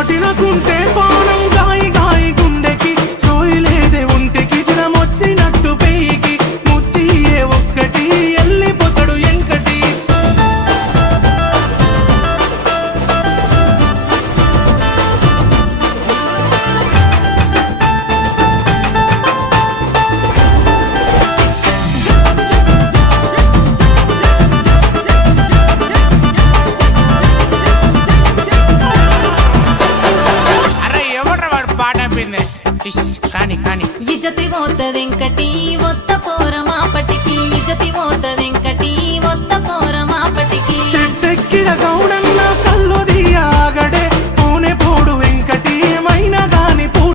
దాటినకుంటే పానం గాయి గాయి గుండెకి సోయిలేదే ఒంటికి జ్వరమొచ్చినట్టు పెయికి ముత్తియే ఒక్కటి ఎల్లిపోతాడు ఎంకటి అరే ఎవడ్రా వాడు పాట పిందే కానీ కానీ ఇజ్జతి పోతదెంకటి ఒత్త పోర మాపటికి ఇజ్జతి పోతది